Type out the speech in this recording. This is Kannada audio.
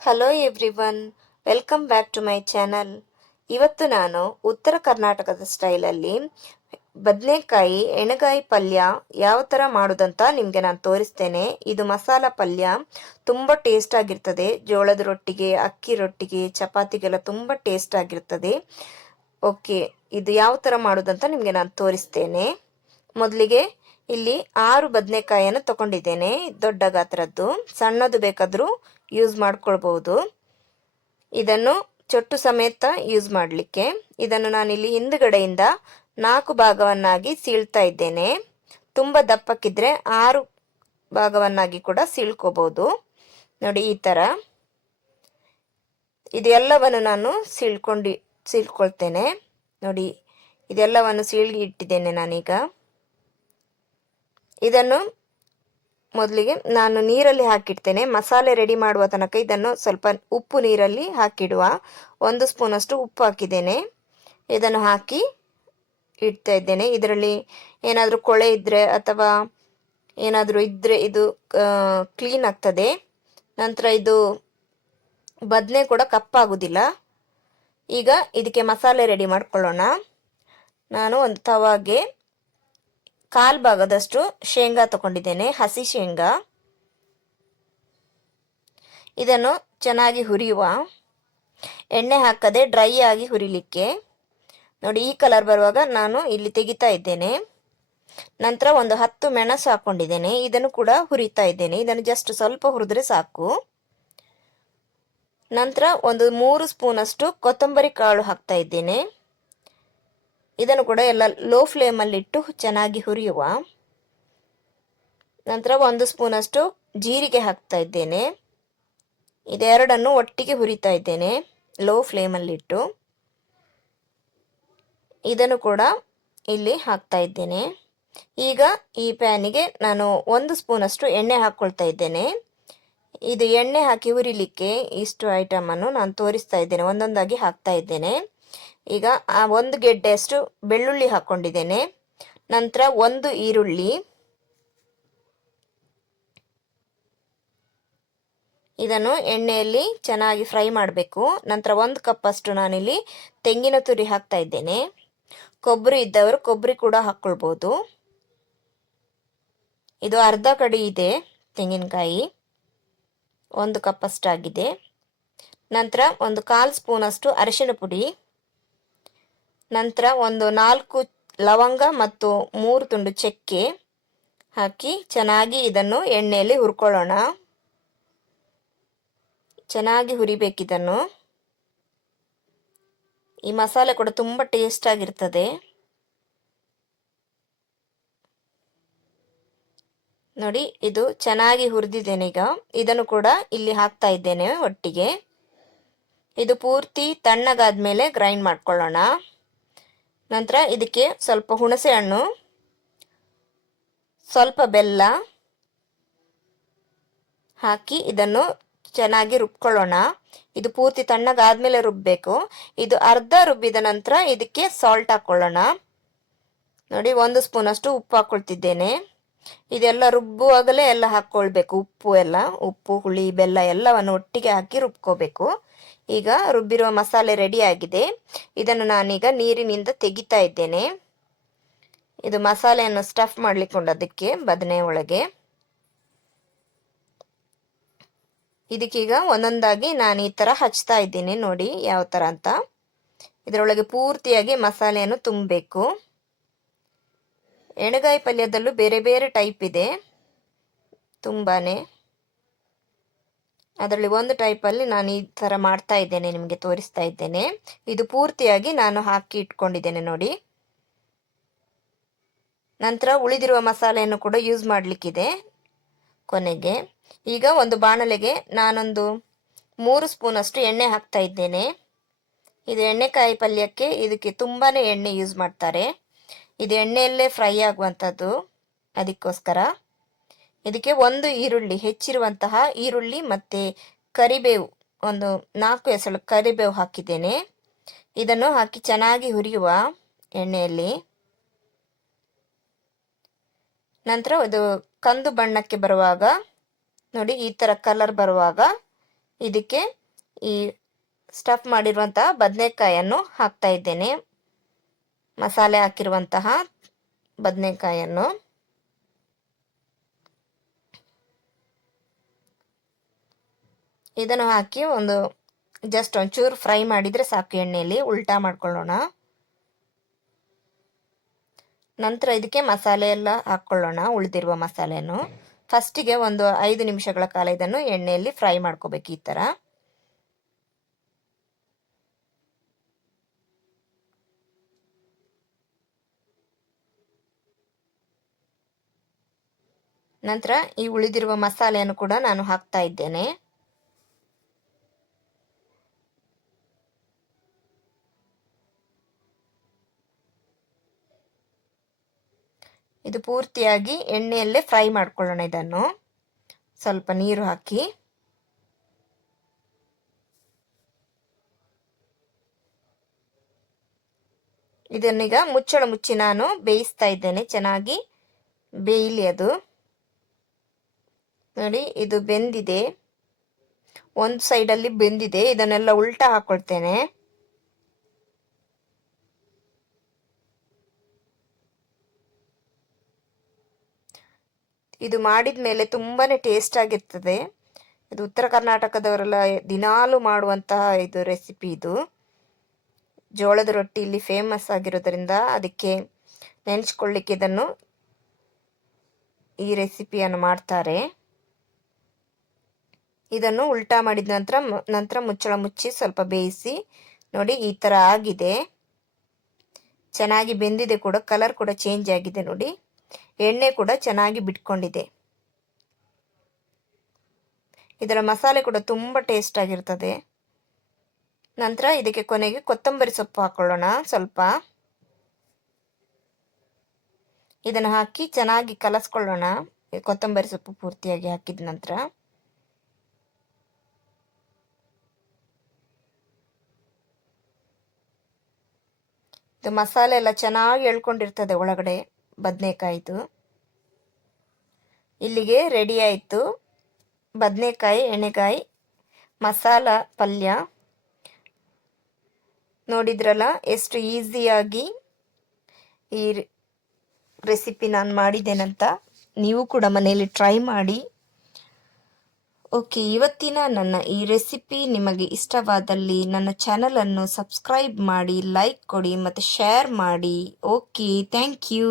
Hello everyone, welcome back to my channel. ಇವತ್ತು ನಾನು ಉತ್ತರ ಕರ್ನಾಟಕದ ಸ್ಟೈಲಲ್ಲಿ ಬದನೆಕಾಯಿ ಎಣ್ಣೆಗಾಯಿ ಪಲ್ಯ ಯಾವ ಥರ ಮಾಡೋದಂತ ನಿಮಗೆ ನಾನು ತೋರಿಸ್ತೇನೆ. ಇದು ಮಸಾಲ ಪಲ್ಯ ತುಂಬ ಟೇಸ್ಟ್ ಆಗಿರ್ತದೆ. ಜೋಳದ ರೊಟ್ಟಿಗೆ, ಅಕ್ಕಿ ರೊಟ್ಟಿಗೆ, ಚಪಾತಿಗೆಲ್ಲ ತುಂಬ ಟೇಸ್ಟ್ ಆಗಿರ್ತದೆ. ಓಕೆ, ಇದು ಯಾವ ಥರ ಮಾಡೋದಂತ ನಿಮಗೆ ನಾನು ತೋರಿಸ್ತೇನೆ. ಮೊದಲಿಗೆ ಇಲ್ಲಿ 6 ಬದನೆಕಾಯಿಯನ್ನು ತಗೊಂಡಿದ್ದೇನೆ. ದೊಡ್ಡ ಗಾತ್ರದ್ದು, ಸಣ್ಣದು ಬೇಕಾದರೂ ಯೂಸ್ ಮಾಡ್ಕೊಳ್ಬಹುದು. ಇದನ್ನು ಚೊಟ್ಟು ಸಮೇತ ಯೂಸ್ ಮಾಡಲಿಕ್ಕೆ. ಇದನ್ನು ನಾನಿಲ್ಲಿ ಹಿಂದುಗಡೆಯಿಂದ 4 ಭಾಗವನ್ನಾಗಿ ಸೀಳ್ತಾ ಇದ್ದೇನೆ. ತುಂಬ ದಪ್ಪಕ್ಕಿದ್ರೆ 6 ಭಾಗವನ್ನಾಗಿ ಕೂಡ ಸೀಳ್ಕೋಬಹುದು. ನೋಡಿ, ಈ ಥರ ಇದೆಲ್ಲವನ್ನು ನಾನು ಸೀಳ್ಕೊಳ್ತೇನೆ. ನೋಡಿ, ಇದೆಲ್ಲವನ್ನು ಸೀಳಿ ಇಟ್ಟಿದ್ದೇನೆ ನಾನೀಗ. ಇದನ್ನು ಮೊದಲಿಗೆ ನಾನು ನೀರಲ್ಲಿ ಹಾಕಿಡ್ತೇನೆ. ಮಸಾಲೆ ರೆಡಿ ಮಾಡುವ ತನಕ ಇದನ್ನು ಸ್ವಲ್ಪ ಉಪ್ಪು ನೀರಲ್ಲಿ ಹಾಕಿಡುವ. 1 ಸ್ಪೂನಷ್ಟು ಉಪ್ಪು ಹಾಕಿದ್ದೇನೆ. ಇದನ್ನು ಹಾಕಿ ಇಡ್ತಾ ಇದ್ದೇನೆ. ಇದರಲ್ಲಿ ಏನಾದರೂ ಕೊಳೆ ಇದ್ದರೆ ಅಥವಾ ಏನಾದರೂ ಇದ್ದರೆ ಇದು ಕ್ಲೀನ್ ಆಗ್ತದೆ. ನಂತರ ಇದು ಬದನೆ ಕೂಡ ಕಪ್ಪಾಗುವುದಿಲ್ಲ. ಈಗ ಇದಕ್ಕೆ ಮಸಾಲೆ ರೆಡಿ ಮಾಡ್ಕೊಳ್ಳೋಣ. ನಾನು ಒಂದು ತವಾಗೆ 1/4 ಭಾಗದಷ್ಟು ಶೇಂಗಾ ತಗೊಂಡಿದ್ದೇನೆ, ಹಸಿ ಶೇಂಗಾ. ಇದನ್ನು ಚೆನ್ನಾಗಿ ಹುರಿಯುವ. ಎಣ್ಣೆ ಹಾಕದೆ ಡ್ರೈ ಆಗಿ ಹುರಿಲಿಕ್ಕೆ. ನೋಡಿ, ಈ ಕಲರ್ ಬರುವಾಗ ನಾನು ಇಲ್ಲಿ ತೆಗಿತಾ ಇದ್ದೇನೆ. ನಂತರ ಒಂದು 10 ಮೆಣಸು ಹಾಕೊಂಡಿದ್ದೇನೆ. ಇದನ್ನು ಕೂಡ ಹುರಿತಾ ಇದ್ದೇನೆ. ಇದನ್ನು ಜಸ್ಟ್ ಸ್ವಲ್ಪ ಹುರಿದ್ರೆ ಸಾಕು. ನಂತರ ಒಂದು 3 ಸ್ಪೂನಷ್ಟು ಕೊತ್ತಂಬರಿ ಕಾಳು ಹಾಕ್ತಾ ಇದ್ದೇನೆ. ಇದನ್ನು ಕೂಡ ಎಲ್ಲ ಲೋ ಫ್ಲೇಮಲ್ಲಿಟ್ಟು ಚೆನ್ನಾಗಿ ಹುರಿಯುವ. ನಂತರ 1 ಸ್ಪೂನಷ್ಟು ಜೀರಿಗೆ ಹಾಕ್ತಾ ಇದ್ದೇನೆ. ಇದೆರಡನ್ನು ಒಟ್ಟಿಗೆ ಹುರಿತಾ ಇದ್ದೇನೆ ಲೋ ಫ್ಲೇಮಲ್ಲಿಟ್ಟು. ಇದನ್ನು ಕೂಡ ಇಲ್ಲಿ ಹಾಕ್ತಾ ಇದ್ದೇನೆ. ಈಗ ಈ ಪ್ಯಾನಿಗೆ ನಾನು 1 ಸ್ಪೂನಷ್ಟು ಎಣ್ಣೆ ಹಾಕ್ಕೊಳ್ತಾ ಇದ್ದೇನೆ. ಇದು ಎಣ್ಣೆ ಹಾಕಿ ಹುರಿಲಿಕ್ಕೆ ಇಷ್ಟು ಐಟಮನ್ನು ನಾನು ತೋರಿಸ್ತಾ ಇದ್ದೇನೆ. ಒಂದೊಂದಾಗಿ ಹಾಕ್ತಾ ಇದ್ದೇನೆ. ಈಗ 1 ಗೆಡ್ಡೆಯಷ್ಟು ಬೆಳ್ಳುಳ್ಳಿ ಹಾಕ್ಕೊಂಡಿದ್ದೇನೆ. ನಂತರ 1 ಈರುಳ್ಳಿ, ಇದನ್ನು ಎಣ್ಣೆಯಲ್ಲಿ ಚೆನ್ನಾಗಿ ಫ್ರೈ ಮಾಡಬೇಕು. ನಂತರ 1 ಕಪ್ಪಷ್ಟು ನಾನಿಲ್ಲಿ ತೆಂಗಿನ ತುರಿ ಹಾಕ್ತಾ ಇದ್ದೇನೆ. ಕೊಬ್ಬರಿ ಇದ್ದವರು ಕೊಬ್ಬರಿ ಕೂಡ ಹಾಕ್ಕೊಳ್ಬೋದು. ಇದು ಅರ್ಧ ಕಡಿ ಇದೆ ತೆಂಗಿನಕಾಯಿ, 1 ಕಪ್ಪಷ್ಟಾಗಿದೆ. ನಂತರ ಒಂದು 1/4 ಸ್ಪೂನಷ್ಟು ಅರಿಶಿನ ಪುಡಿ. ನಂತರ ಒಂದು 4 ಲವಂಗ ಮತ್ತು 3 ತುಂಡು ಚಕ್ಕೆ ಹಾಕಿ ಚೆನ್ನಾಗಿ ಇದನ್ನು ಎಣ್ಣೆಯಲ್ಲಿ ಹುರ್ಕೊಳ್ಳೋಣ. ಚೆನ್ನಾಗಿ ಹುರಿಬೇಕಿದನ್ನು. ಈ ಮಸಾಲೆ ಕೂಡ ತುಂಬ ಟೇಸ್ಟ್ ಆಗಿರ್ತದೆ. ನೋಡಿ, ಇದು ಚೆನ್ನಾಗಿ ಹುರಿದಿದ್ದೇನೆ. ಈಗ ಇದನ್ನು ಕೂಡ ಇಲ್ಲಿ ಹಾಕ್ತಾ ಇದ್ದೇನೆ ಒಟ್ಟಿಗೆ. ಇದು ಪೂರ್ತಿ ತಣ್ಣಗಾದ ಮೇಲೆ ಗ್ರೈಂಡ್ ಮಾಡ್ಕೊಳ್ಳೋಣ. ನಂತರ ಇದಕ್ಕೆ ಸ್ವಲ್ಪ ಹುಣಸೆ ಹಣ್ಣು, ಸ್ವಲ್ಪ ಬೆಲ್ಲ ಹಾಕಿ ಇದನ್ನು ಚೆನ್ನಾಗಿ ರುಬ್ಕೊಳ್ಳೋಣ. ಇದು ಪೂರ್ತಿ ತಣ್ಣಗಾದ್ಮೇಲೆ ರುಬ್ಬಬೇಕು. ಇದು ಅರ್ಧ ರುಬ್ಬಿದ ನಂತರ ಇದಕ್ಕೆ ಸಾಲ್ಟ್ ಹಾಕ್ಕೊಳ್ಳೋಣ. ನೋಡಿ, 1 ಸ್ಪೂನಷ್ಟು ಉಪ್ಪು ಹಾಕ್ಕೊಳ್ತಿದ್ದೇನೆ. ಇದೆಲ್ಲ ರುಬ್ಬುವಾಗಲೇ ಎಲ್ಲ ಹಾಕ್ಕೊಳ್ಬೇಕು. ಉಪ್ಪು, ಹುಳಿ, ಬೆಲ್ಲ ಎಲ್ಲವನ್ನು ಒಟ್ಟಿಗೆ ಹಾಕಿ ರುಬ್ಕೋಬೇಕು. ಈಗ ರುಬ್ಬಿರುವ ಮಸಾಲೆ ರೆಡಿ ಆಗಿದೆ. ಇದನ್ನು ನಾನೀಗ ನೀರಿನಿಂದ ತೆಗಿತಾ ಇದ್ದೇನೆ. ಇದು ಮಸಾಲೆಯನ್ನು ಸ್ಟಫ್ ಮಾಡ್ಲಿಕ್ಕೊಂಡದಕ್ಕೆ ಬದನೆ ಒಳಗೆ. ಇದಕ್ಕೀಗ ಒಂದೊಂದಾಗಿ ನಾನು ಈ ಥರ ಹಚ್ತಾ ಇದ್ದೀನಿ. ನೋಡಿ ಯಾವ ಥರ ಅಂತ. ಇದರೊಳಗೆ ಪೂರ್ತಿಯಾಗಿ ಮಸಾಲೆಯನ್ನು ತುಂಬಬೇಕು. ಎಣ್ಣೆಗಾಯಿ ಪಲ್ಯದಲ್ಲೂ ಬೇರೆ ಬೇರೆ ಟೈಪ್ ಇದೆ ತುಂಬಾನೇ. ಅದರಲ್ಲಿ ಒಂದು ಟೈಪಲ್ಲಿ ನಾನು ಈ ಥರ ಮಾಡ್ತಾ ಇದ್ದೇನೆ, ನಿಮಗೆ ತೋರಿಸ್ತಾ ಇದ್ದೇನೆ. ಇದು ಪೂರ್ತಿಯಾಗಿ ನಾನು ಹಾಕಿ ಇಟ್ಕೊಂಡಿದ್ದೇನೆ ನೋಡಿ. ನಂತರ ಉಳಿದಿರುವ ಮಸಾಲೆಯನ್ನು ಕೂಡ ಯೂಸ್ ಮಾಡಲಿಕ್ಕಿದೆ ಕೊನೆಗೆ. ಈಗ ಒಂದು ಬಾಣಲೆಗೆ ನಾನೊಂದು 3 ಸ್ಪೂನಷ್ಟು ಎಣ್ಣೆ ಹಾಕ್ತಾ ಇದ್ದೇನೆ. ಇದು ಎಣ್ಣೆಕಾಯಿ ಪಲ್ಯಕ್ಕೆ ಇದಕ್ಕೆ ತುಂಬಾ ಎಣ್ಣೆ ಯೂಸ್ ಮಾಡ್ತಾರೆ. ಇದು ಎಣ್ಣೆಯಲ್ಲೇ ಫ್ರೈ ಆಗುವಂಥದ್ದು, ಅದಕ್ಕೋಸ್ಕರ. ಇದಕ್ಕೆ 1 ಈರುಳ್ಳಿ, ಹೆಚ್ಚಿರುವಂತಹ ಈರುಳ್ಳಿ ಮತ್ತು ಕರಿಬೇವು, ಒಂದು 4 ಎಸಳು ಕರಿಬೇವು ಹಾಕಿದ್ದೇನೆ. ಇದನ್ನು ಹಾಕಿ ಚೆನ್ನಾಗಿ ಹುರಿಯುವ ಎಣ್ಣೆಯಲ್ಲಿ. ನಂತರ ಇದು ಕಂದು ಬಣ್ಣಕ್ಕೆ ಬರುವಾಗ, ನೋಡಿ ಈ ಥರ ಕಲರ್ ಬರುವಾಗ ಇದಕ್ಕೆ ಈ ಸ್ಟಫ್ ಮಾಡಿರುವಂತಹ ಬದನೆಕಾಯನ್ನು ಹಾಕ್ತಾ ಇದ್ದೇನೆ. ಮಸಾಲೆ ಹಾಕಿರುವಂತಹ ಬದನೆಕಾಯನ್ನು ಇದನ್ನು ಹಾಕಿ ಜಸ್ಟ್ ಒಂಚೂರು ಫ್ರೈ ಮಾಡಿದರೆ ಸಾಕು. ಎಣ್ಣೆಯಲ್ಲಿ ಉಲ್ಟಾ ಮಾಡ್ಕೊಳ್ಳೋಣ. ನಂತರ ಇದಕ್ಕೆ ಮಸಾಲೆ ಎಲ್ಲ ಹಾಕ್ಕೊಳ್ಳೋಣ. ಉಳಿದಿರುವ ಮಸಾಲೆಯನ್ನು ಫಸ್ಟಿಗೆ 5 ನಿಮಿಷಗಳ ಕಾಲ ಇದನ್ನು ಎಣ್ಣೆಯಲ್ಲಿ ಫ್ರೈ ಮಾಡ್ಕೋಬೇಕು. ಈ ಥರ ನಂತರ ಈ ಉಳಿದಿರುವ ಮಸಾಲೆಯನ್ನು ಕೂಡ ನಾನು ಹಾಕ್ತಾ ಇದ್ದೇನೆ. ಇದು ಪೂರ್ತಿಯಾಗಿ ಎಣ್ಣೆಯಲ್ಲೇ ಫ್ರೈ ಮಾಡ್ಕೊಳ್ಳೋಣ. ಇದನ್ನು ಸ್ವಲ್ಪ ನೀರು ಹಾಕಿ ಇದನ್ನೀಗ ಮುಚ್ಚಳ ಮುಚ್ಚಿ ನಾನು ಬೇಯಿಸ್ತಾ ಇದ್ದೇನೆ. ಚೆನ್ನಾಗಿ ಬೇಯಲಿ ಅದು. ನೋಡಿ, ಇದು ಬೆಂದಿದೆ. ಒಂದು ಸೈಡಲ್ಲಿ ಬೆಂದಿದೆ. ಇದನ್ನೆಲ್ಲ ಉಲ್ಟಾ ಹಾಕೊಳ್ತೇನೆ. ಇದು ಮಾಡಿದ ಮೇಲೆ ತುಂಬಾ ಟೇಸ್ಟ್ ಆಗಿರ್ತದೆ. ಇದು ಉತ್ತರ ಕರ್ನಾಟಕದವರೆಲ್ಲ ದಿನಾಲು ಮಾಡುವಂತಹ ಇದು ರೆಸಿಪಿ. ಇದು ಜೋಳದ ರೊಟ್ಟಿ ಇಲ್ಲಿ ಫೇಮಸ್ ಆಗಿರೋದ್ರಿಂದ ಅದಕ್ಕೆ ನೆನೆಸ್ಕೊಳ್ಳಿಕ್ಕೆ ಈ ರೆಸಿಪಿಯನ್ನು ಮಾಡ್ತಾರೆ. ಇದನ್ನು ಉಲ್ಟಾ ಮಾಡಿದ ನಂತರ ಮುಚ್ಚಳ ಮುಚ್ಚಿ ಸ್ವಲ್ಪ ಬೇಯಿಸಿ. ನೋಡಿ, ಈ ಥರ ಆಗಿದೆ. ಚೆನ್ನಾಗಿ ಬೆಂದಿದೆ ಕೂಡ. ಕಲರ್ ಕೂಡ ಚೇಂಜ್ ಆಗಿದೆ ನೋಡಿ. ಎಣ್ಣೆ ಕೂಡ ಚೆನ್ನಾಗಿ ಬಿಟ್ಕೊಂಡಿದೆ. ಇದರ ಮಸಾಲೆ ಕೂಡ ತುಂಬ ಟೇಸ್ಟ್ ಆಗಿರ್ತದೆ. ನಂತರ ಇದಕ್ಕೆ ಕೊನೆಗೆ ಕೊತ್ತಂಬರಿ ಸೊಪ್ಪು ಹಾಕೊಳ್ಳೋಣ. ಸ್ವಲ್ಪ ಇದನ್ನು ಹಾಕಿ ಚೆನ್ನಾಗಿ ಕಲಸ್ಕೊಳ್ಳೋಣ. ಕೊತ್ತಂಬರಿ ಸೊಪ್ಪು ಪೂರ್ತಿಯಾಗಿ ಹಾಕಿದ ನಂತರ ಇದು ಮಸಾಲೆ ಎಲ್ಲ ಚೆನ್ನಾಗಿ ಎಳ್ಕೊಂಡಿರ್ತದೆ ಒಳಗಡೆ ಬದನೆಕಾಯಿದು. ಇಲ್ಲಿಗೆ ರೆಡಿ ಆಯಿತು ಬದನೆಕಾಯಿ ಎಣ್ಣೆಗಾಯಿ ಮಸಾಲ ಪಲ್ಯ. ನೋಡಿದ್ರಲ್ಲ ಎಷ್ಟು ಈಸಿಯಾಗಿ ಈ ರೆಸಿಪಿ ನಾನು ಮಾಡಿದ್ದೇನಂತ. ನೀವು ಕೂಡ ಮನೆಯಲ್ಲಿ ಟ್ರೈ ಮಾಡಿ. ಓಕೆ, ಇವತ್ತಿನ ನನ್ನ ಈ ರೆಸಿಪಿ ನಿಮಗೆ ಇಷ್ಟವಾದಲ್ಲಿ ನನ್ನ ಚಾನಲನ್ನು ಸಬ್ಸ್ಕ್ರೈಬ್ ಮಾಡಿ, ಲೈಕ್ ಕೊಡಿ ಮತ್ತು ಶೇರ್ ಮಾಡಿ. Okay, thank you.